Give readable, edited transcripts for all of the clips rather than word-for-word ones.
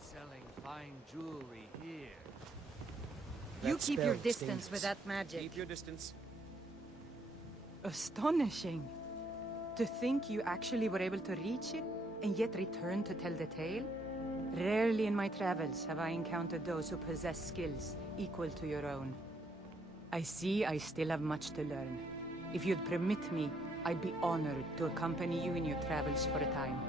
selling fine jewelry here. You keep your distance with that magic. Keep your distance. Astonishing. To think you actually were able to reach it, and yet return to tell the tale? Rarely in my travels have I encountered those who possess skills equal to your own. I see I still have much to learn. If you'd permit me, I'd be honored to accompany you in your travels for a time.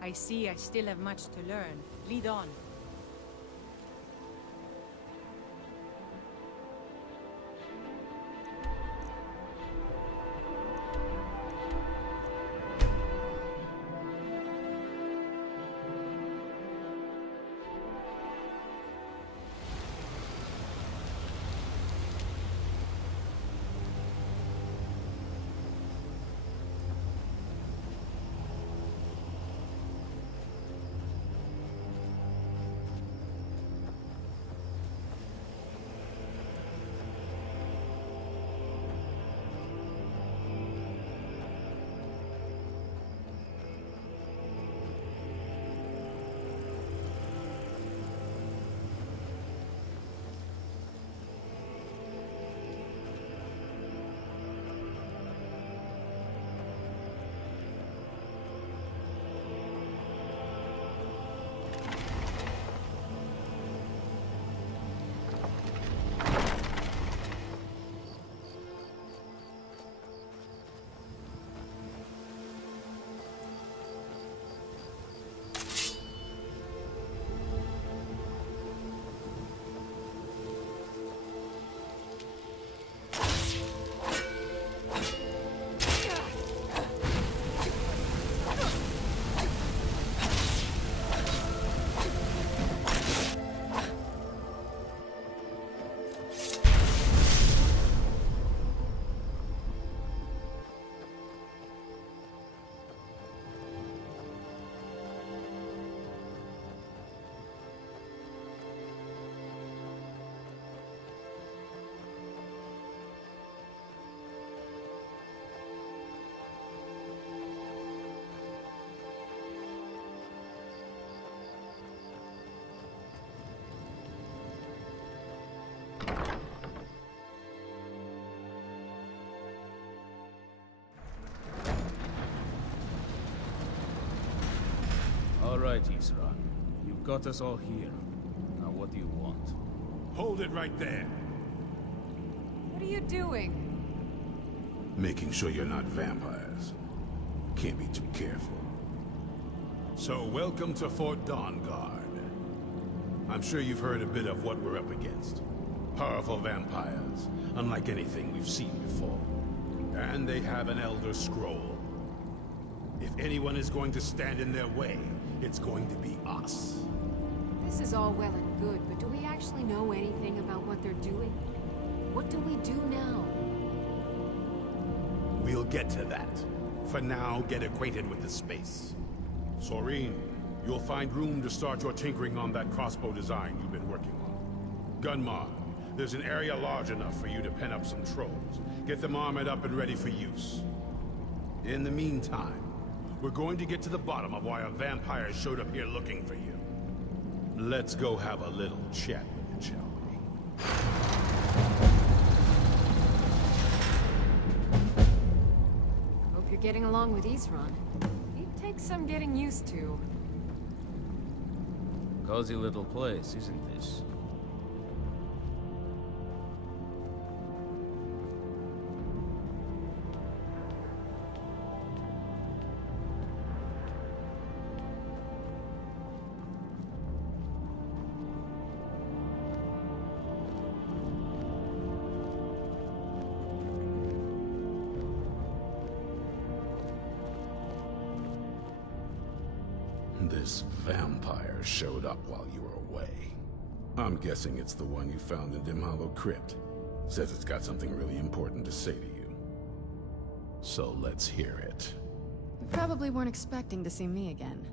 I see I still have much to learn. Lead on. All right, Isra. You've got us all here. Now what do you want? Hold it right there. What are you doing? Making sure you're not vampires. Can't be too careful. So, welcome to Fort Dawnguard. I'm sure you've heard a bit of what we're up against. Powerful vampires, unlike anything we've seen before. And they have an Elder Scroll. If anyone is going to stand in their way, it's going to be us. This is all well and good, but do we actually know anything about what they're doing? What do we do now? We'll get to that. For now, get acquainted with the space. Soreen, you'll find room to start your tinkering on that crossbow design you've been working on. Gunmar, there's an area large enough for you to pen up some trolls. Get them armored up and ready for use. In the meantime, we're going to get to the bottom of why a vampire showed up here looking for you. Let's go have a little chat with it, shall we? Hope you're getting along with Isran. He'd take some getting used to. Cozy little place, isn't this? This vampire showed up while you were away. I'm guessing it's the one you found in Dim Hollow Crypt. Says it's got something really important to say to you. So let's hear it. You probably weren't expecting to see me again.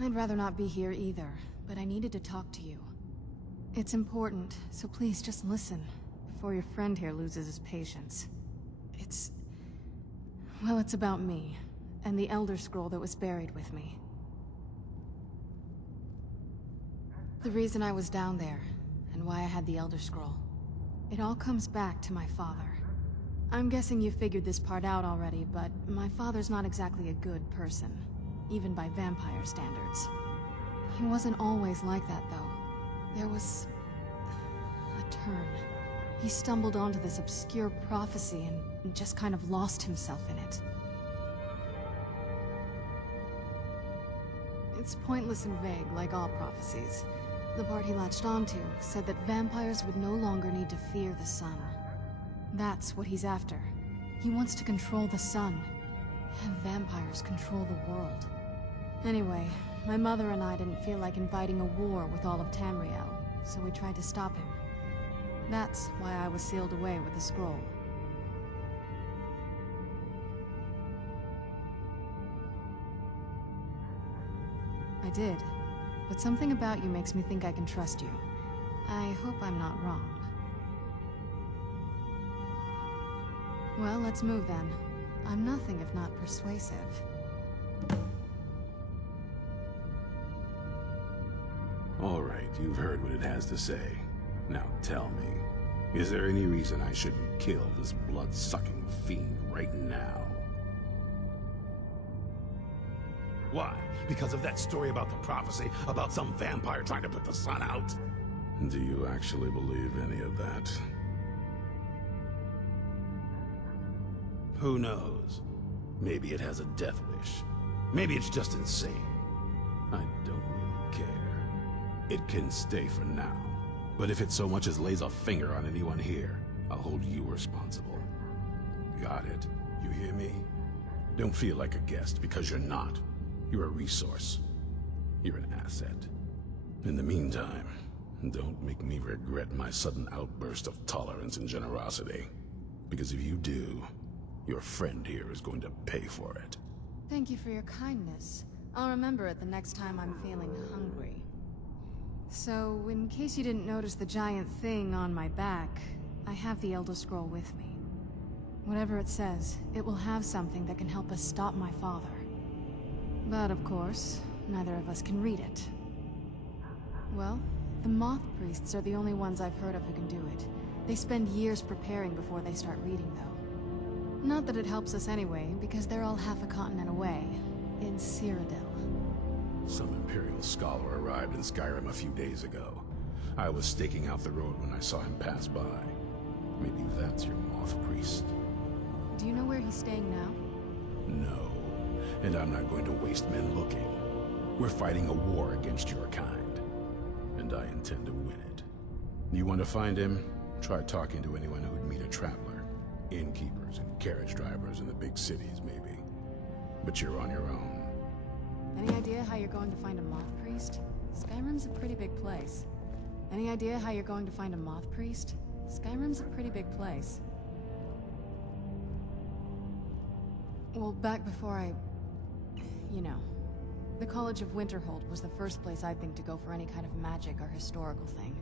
I'd rather not be here either, but I needed to talk to you. It's important, so please just listen, before your friend here loses his patience. Well, it's about me, and the Elder Scroll that was buried with me. The reason I was down there, and why I had the Elder Scroll. It all comes back to my father. I'm guessing you figured this part out already, but my father's not exactly a good person, even by vampire standards. He wasn't always like that, though. There was a turn. He stumbled onto this obscure prophecy and just kind of lost himself in it. It's pointless and vague, like all prophecies. The part he latched onto said that vampires would no longer need to fear the sun. That's what he's after. He wants to control the sun. Have vampires control the world. Anyway, my mother and I didn't feel like inviting a war with all of Tamriel, so we tried to stop him. That's why I was sealed away with the scroll. I did, but something about you makes me think I can trust you. I hope I'm not wrong. Well, let's move then. I'm nothing if not persuasive. All right, you've heard what it has to say. Now tell me, is there any reason I shouldn't kill this blood-sucking fiend right now? Why? Because of that story about the prophecy, about some vampire trying to put the sun out? Do you actually believe any of that? Who knows? Maybe it has a death wish. Maybe it's just insane. I don't really care. It can stay for now. But if it so much as lays a finger on anyone here, I'll hold you responsible. Got it? You hear me? Don't feel like a guest, because you're not. You're a resource. You're an asset. In the meantime, don't make me regret my sudden outburst of tolerance and generosity. Because if you do, your friend here is going to pay for it. Thank you for your kindness. I'll remember it the next time I'm feeling hungry. So, in case you didn't notice the giant thing on my back, I have the Elder Scroll with me. Whatever it says, it will have something that can help us stop my father. But of course, neither of us can read it. Well, the Moth Priests are the only ones I've heard of who can do it. They spend years preparing before they start reading, though. Not that it helps us anyway, because they're all half a continent away, in Cyrodiil. Some Imperial scholar arrived in Skyrim a few days ago. I was staking out the road when I saw him pass by. Maybe that's your Moth Priest. Do you know where he's staying now? No, and I'm not going to waste men looking. We're fighting a war against your kind, and I intend to win it. You want to find him? Try talking to anyone who'd meet a traveler. Innkeepers and carriage drivers in the big cities, maybe. But you're on your own. Any idea how you're going to find a Moth Priest? Skyrim's a pretty big place. Any idea how you're going to find a Moth Priest? Skyrim's a pretty big place. Well, back before you know, the College of Winterhold was the first place I'd think to go for any kind of magic or historical thing.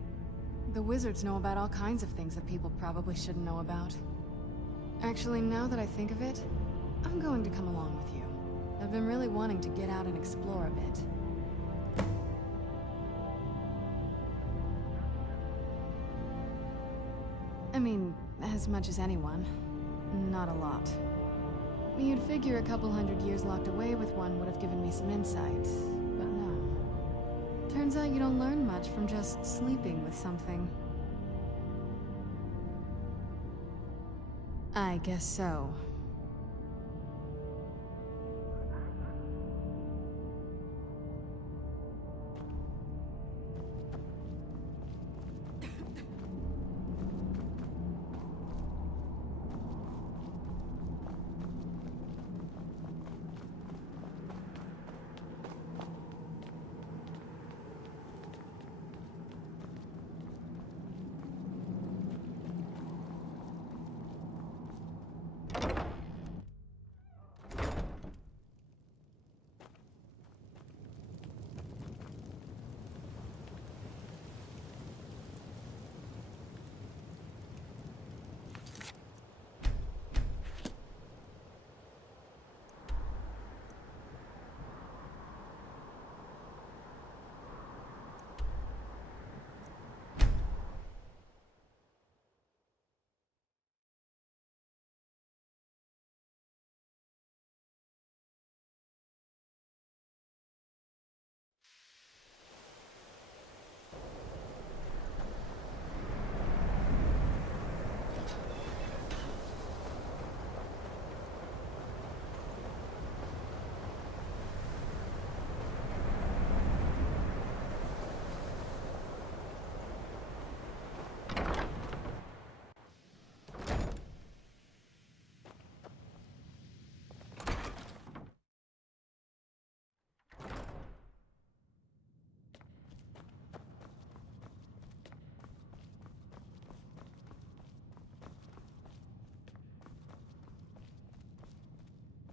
The wizards know about all kinds of things that people probably shouldn't know about. Actually, now that I think of it, I'm going to come along with you. I've been really wanting to get out and explore a bit. I mean, as much as anyone. Not a lot. You'd figure a couple hundred years locked away with one would have given me some insight, but no. Turns out you don't learn much from just sleeping with something. I guess so.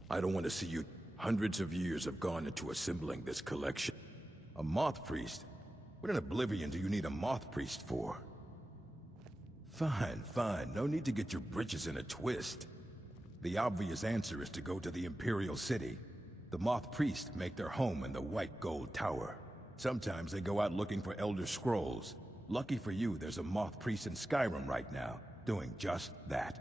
I don't want to see you... Hundreds of years have gone into assembling this collection. A moth priest? What in Oblivion do you need a moth priest for? Fine, fine. No need to get your britches in a twist. The obvious answer is to go to the Imperial City. The moth priests make their home in the White Gold Tower. Sometimes they go out looking for Elder Scrolls. Lucky for you, there's a moth priest in Skyrim right now, doing just that.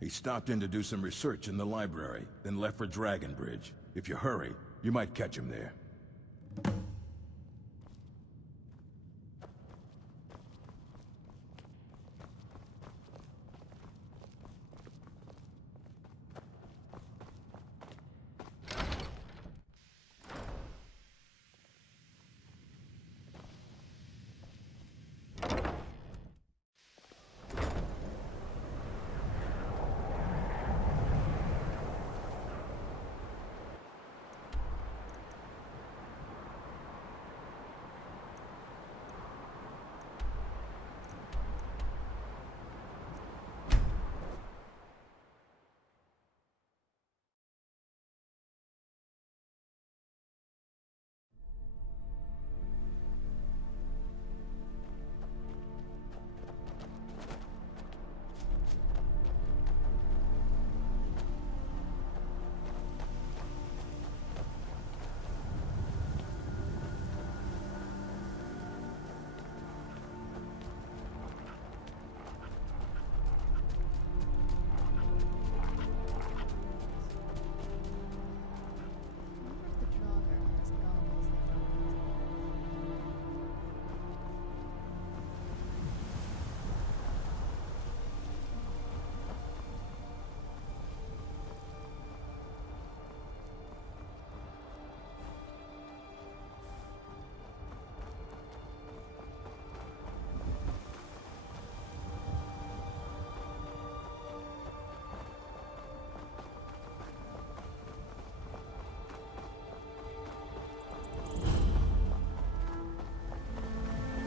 He stopped in to do some research in the library, then left for Dragonbridge. If you hurry, you might catch him there.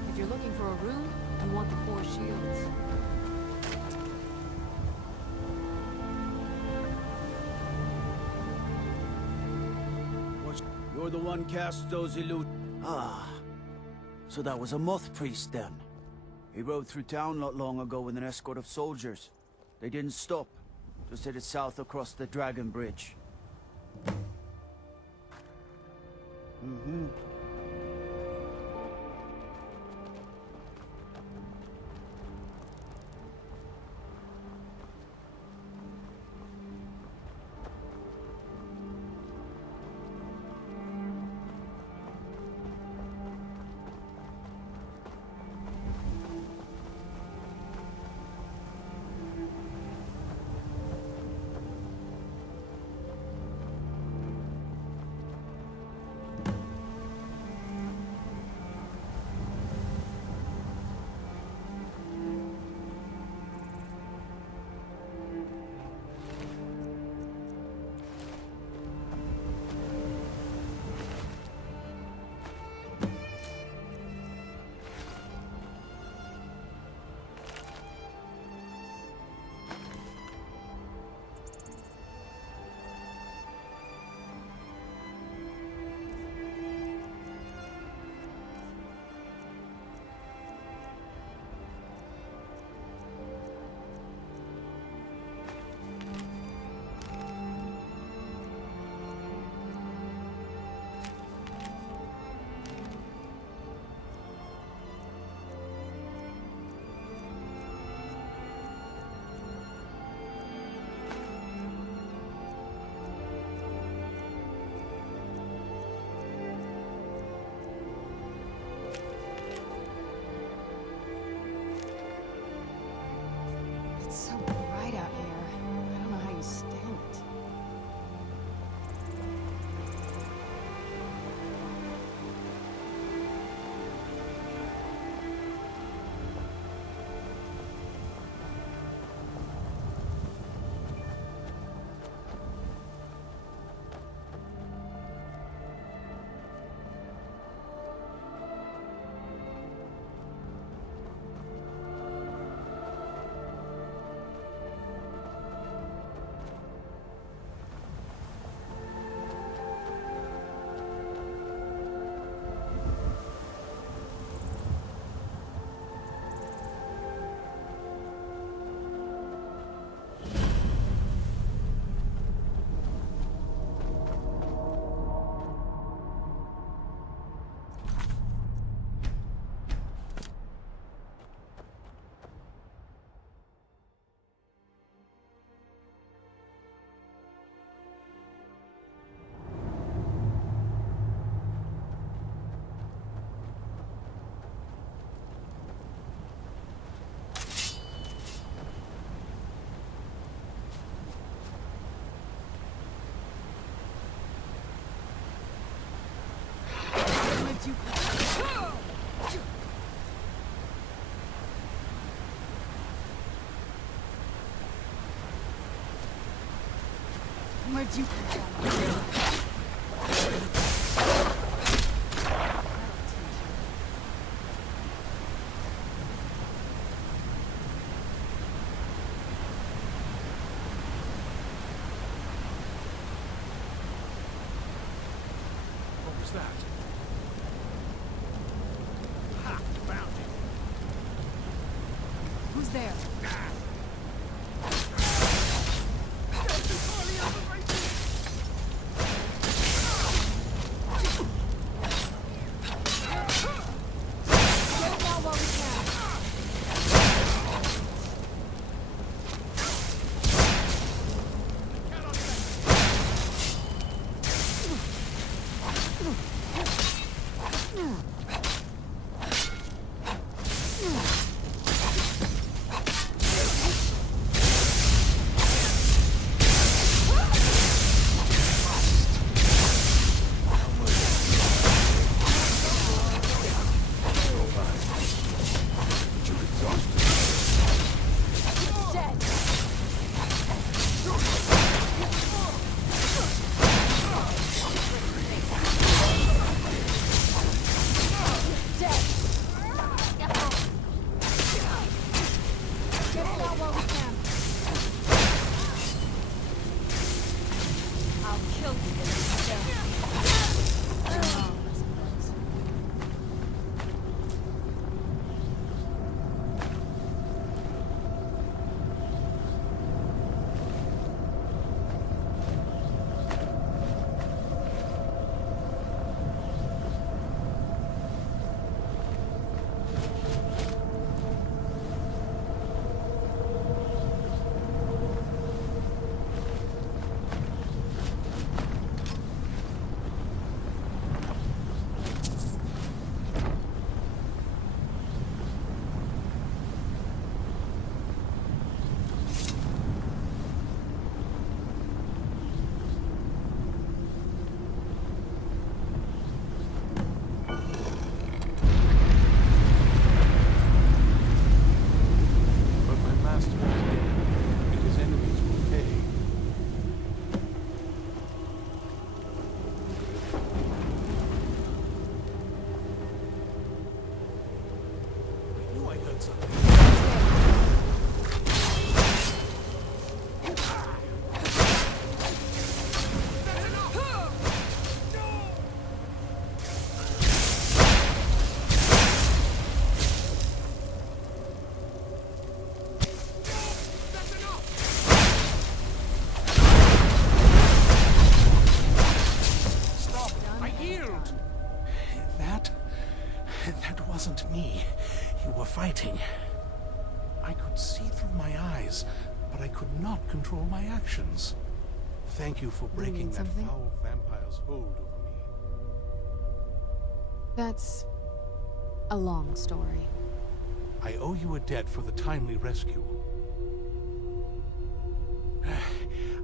If you're looking for a room, you want the 4 shields. What? You're the one cast those illusions. Ah, so that was a moth priest then. He rode through town not long ago with an escort of soldiers. They didn't stop, just headed south across the Dragon Bridge. Mm-hmm. It's so bright out here. I don't know how you stand it. Where'd you come from? What was that? Ha! Found it! Who's there? wasn't me you were fighting. I could see through my eyes, but I could not control my actions. Thank you for breaking that foul vampire's hold over me. That's a long story. I owe you a debt for the timely rescue.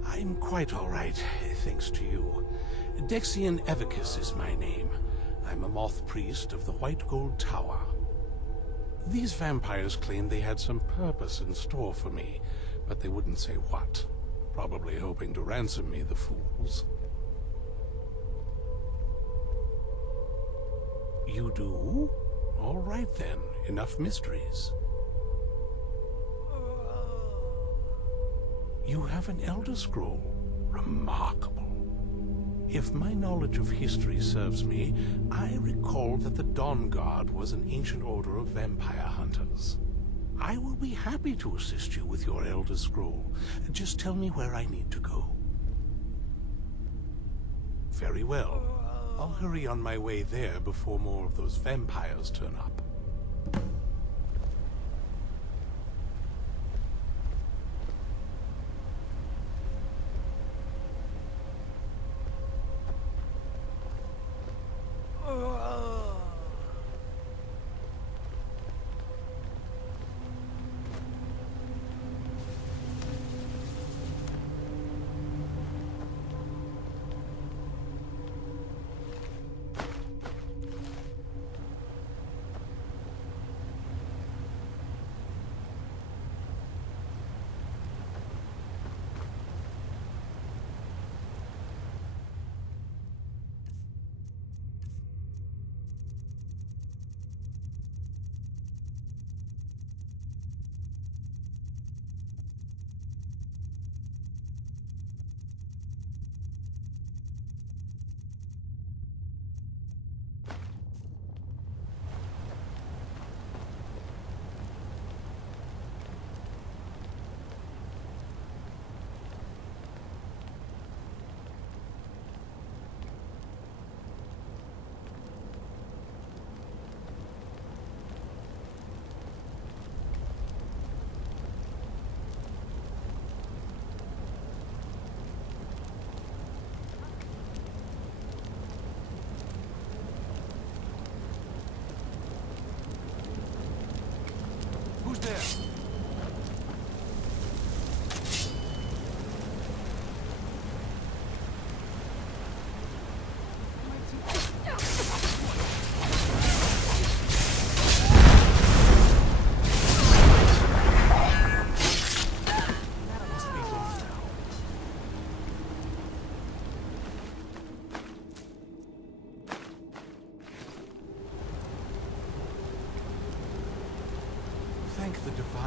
I'm quite all right, thanks to you. Dexian Evicus is my name. I'm a moth priest of the White Gold Tower. These vampires claimed they had some purpose in store for me, but they wouldn't say what. Probably hoping to ransom me, the fools. You do? All right then, enough mysteries. You have an Elder Scroll. Remarkable. If my knowledge of history serves me, I recall that the Dawn Guard was an ancient order of vampire hunters. I will be happy to assist you with your Elder Scroll. Just tell me where I need to go. Very well. I'll hurry on my way there before more of those vampires turn up.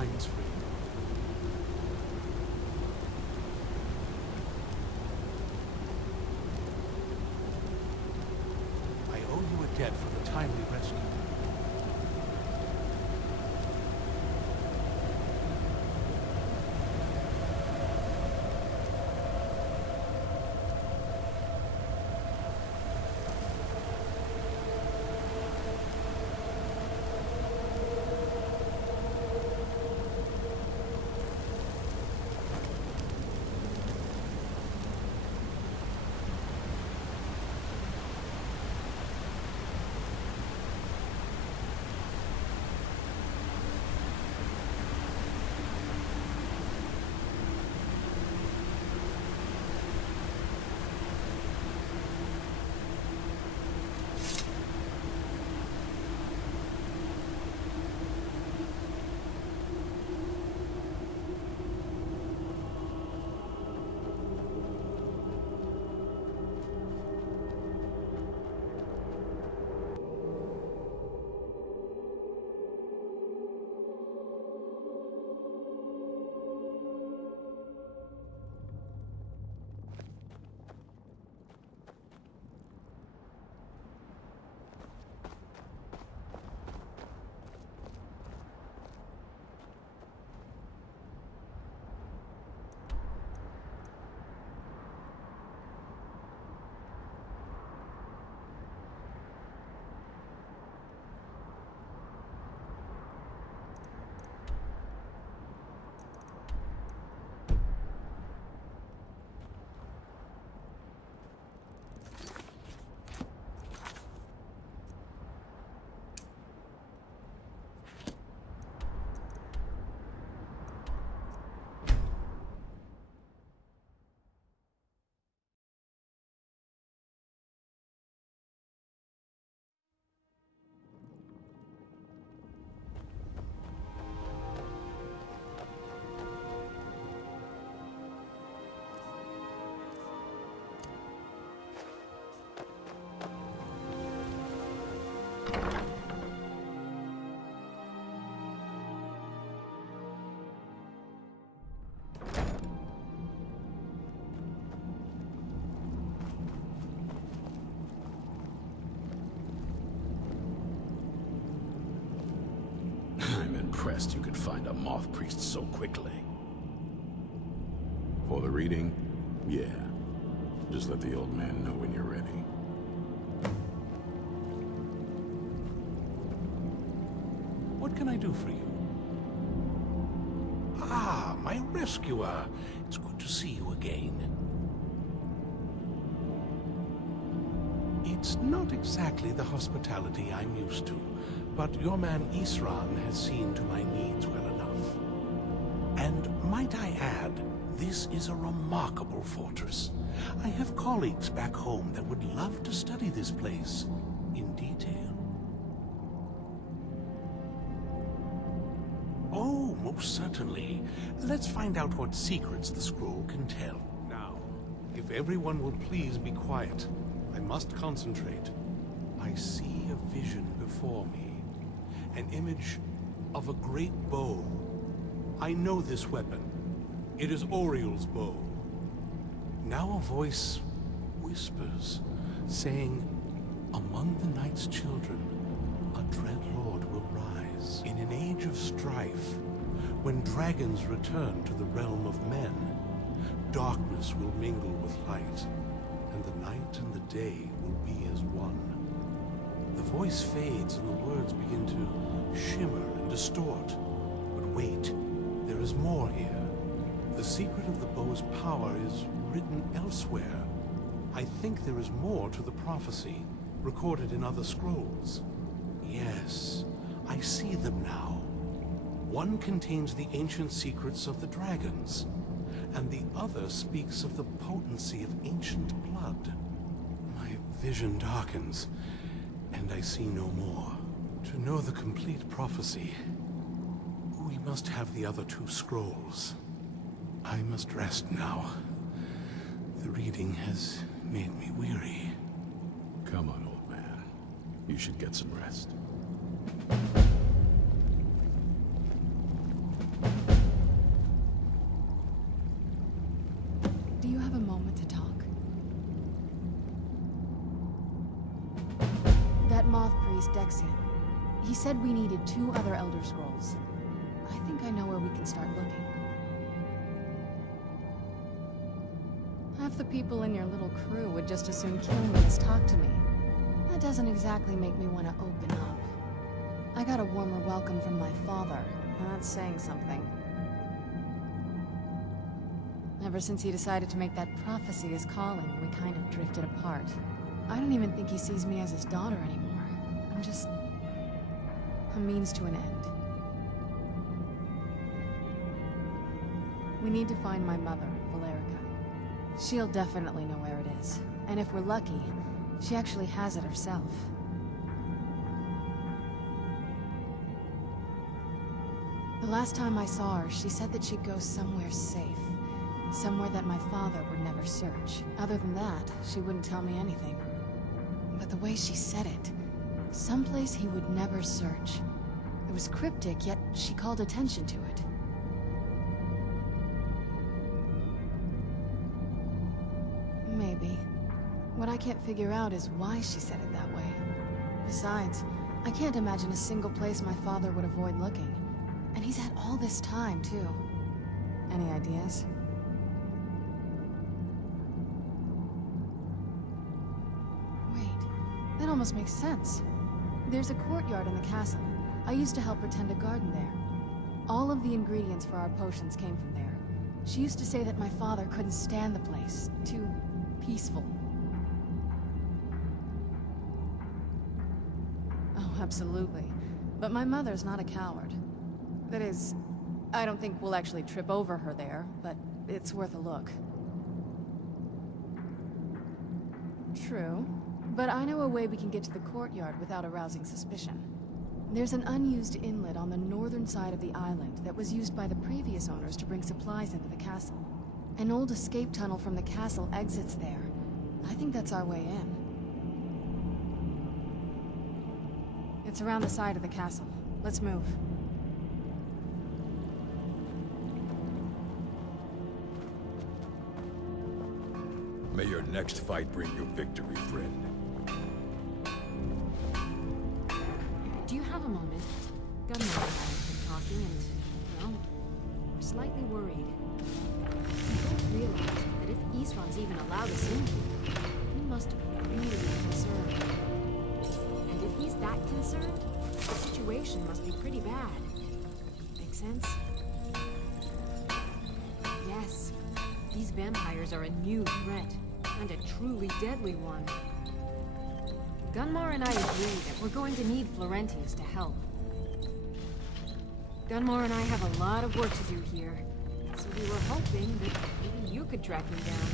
rings free. I owe you a debt for the timely rescue. I'm impressed you could find a moth priest so quickly. For the reading? Yeah. Just let the old man know when you're ready. What can I do for you? Ah, my rescuer. It's good to see you again. It's not exactly the hospitality I'm used to, but your man Isran has seen to my needs well enough. And might I add, this is a remarkable fortress. I have colleagues back home that would love to study this place in detail. Oh, most certainly. Let's find out what secrets the scroll can tell. Now, if everyone will please be quiet, I must concentrate. I see a vision before me, an image of a great bow. I know this weapon. It is Oriel's bow. Now a voice whispers, saying, among the night's children, a dread lord will rise. In an age of strife, when dragons return to the realm of men, darkness will mingle with light, and the night and the day will be as one. The voice fades and the words begin to shimmer and distort. But wait, there is more here. The secret of the bow's power is written elsewhere. I think there is more to the prophecy, recorded in other scrolls. Yes, I see them now. One contains the ancient secrets of the dragons, and the other speaks of the potency of ancient blood. My vision darkens, and I see no more. To know the complete prophecy, we must have the other two scrolls. I must rest now. The reading has made me weary. Come on, old man. You should get some rest. Moth Priest Dexian. He said we needed 2 other Elder Scrolls. I think I know where we can start looking. Half the people in your little crew would just as soon kill me as talk to me. That doesn't exactly make me want to open up. I got a warmer welcome from my father, and that's saying something. Ever since he decided to make that prophecy his calling, we kind of drifted apart. I don't even think he sees me as his daughter anymore. I'm just a means to an end. We need to find my mother, Valerica. She'll definitely know where it is. And if we're lucky, she actually has it herself. The last time I saw her, she said that she'd go somewhere safe. Somewhere that my father would never search. Other than that, she wouldn't tell me anything. But the way she said it, someplace he would never search. It was cryptic, yet she called attention to it. Maybe. What I can't figure out is why she said it that way. Besides, I can't imagine a single place my father would avoid looking. And he's had all this time, too. Any ideas? Wait, that almost makes sense. There's a courtyard in the castle. I used to help her tend a garden there. All of the ingredients for our potions came from there. She used to say that my father couldn't stand the place. Too peaceful. Oh, absolutely. But my mother's not a coward. That is, I don't think we'll actually trip over her there, but it's worth a look. True. But I know a way we can get to the courtyard without arousing suspicion. There's an unused inlet on the northern side of the island that was used by the previous owners to bring supplies into the castle. An old escape tunnel from the castle exits there. I think that's our way in. It's around the side of the castle. Let's move. May your next fight bring you victory, friend. Do you have a moment? Gunnar and I have been talking and, well, we're slightly worried. We both realize that if Isran's even allowed us in here, he must be really concerned. And if he's that concerned, the situation must be pretty bad. Make sense? Yes. These vampires are a new threat, and a truly deadly one. Gunmar and I agree that we're going to need Florentius to help. Gunmar and I have a lot of work to do here, so we were hoping that maybe you could track him down.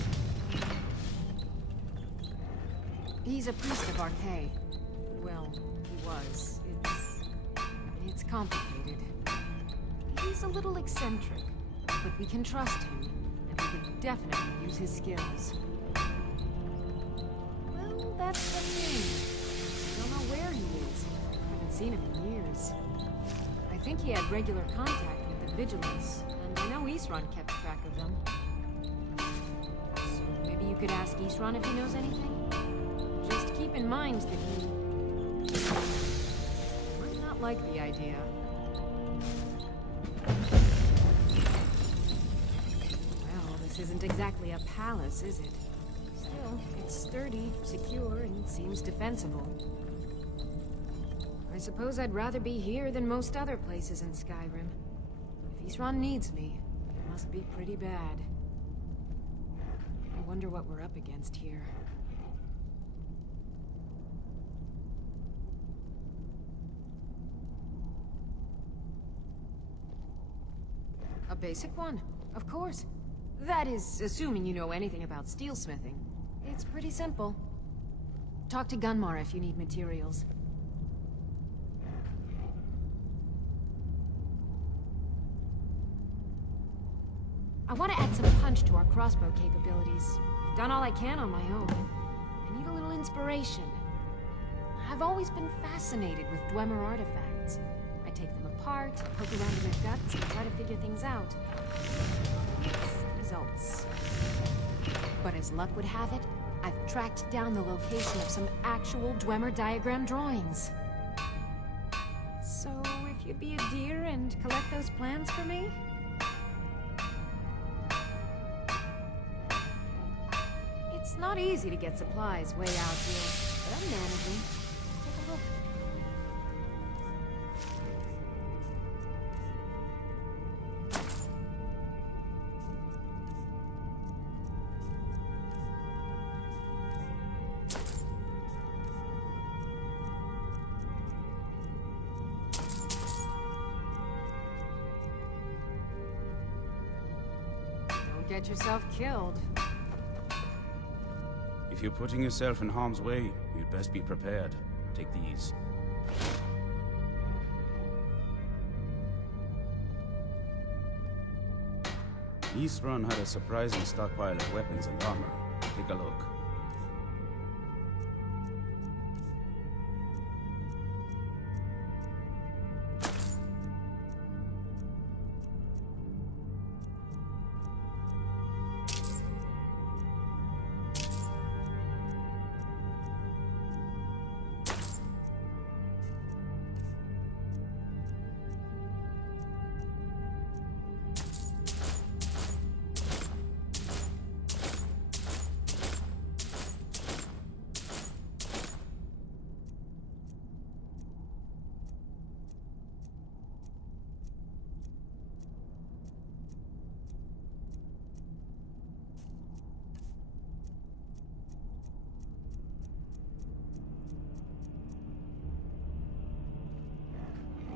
He's a priest of Archay. Well, he was. It's complicated. He's a little eccentric, but we can trust him, and we can definitely use his skills. Well, that's the thing. Don't know where he is. Haven't seen him in years. I think he had regular contact with the Vigilance, and I know Isran kept track of them. So maybe you could ask Isran if he knows anything? Just keep in mind that he might not like the idea. Well, this isn't exactly a palace, is it? Still, it's sturdy, secure, and seems defensible. I suppose I'd rather be here than most other places in Skyrim. If Isran needs me, it must be pretty bad. I wonder what we're up against here. A basic one, of course. That is, assuming you know anything about steelsmithing. It's pretty simple. Talk to Gunmar if you need materials. I want to add some punch to our crossbow capabilities. I've done all I can on my own. I need a little inspiration. I've always been fascinated with Dwemer artifacts. I take them apart, poke around in their guts, and try to figure things out. Results. But as luck would have it, I've tracked down the location of some actual Dwemer diagram drawings. So, if you'd be a dear and collect those plans for me? It's not easy to get supplies way out here, but I'm managing. Take a look. Don't get yourself killed. If you're putting yourself in harm's way, you'd best be prepared. Take these. Eastrun had a surprising stockpile of weapons and armor. Take a look.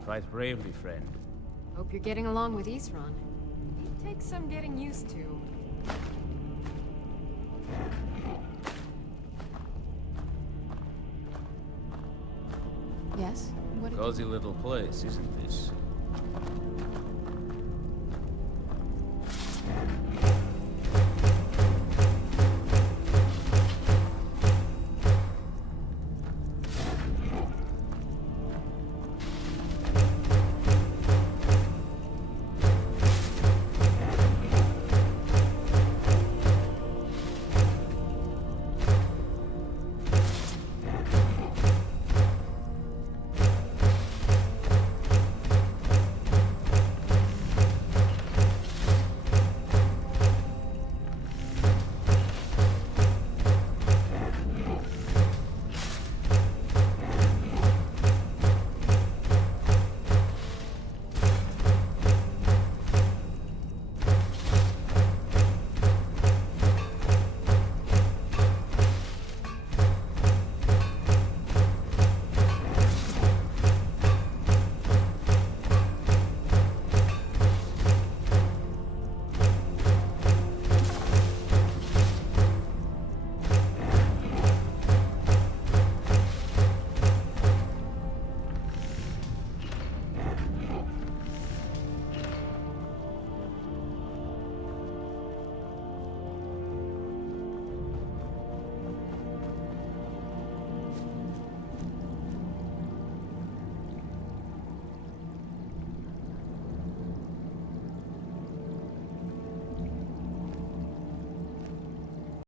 Fight bravely, friend. Hope you're getting along with Isran. It takes some getting used to. Yes? What? Cozy little place, isn't this?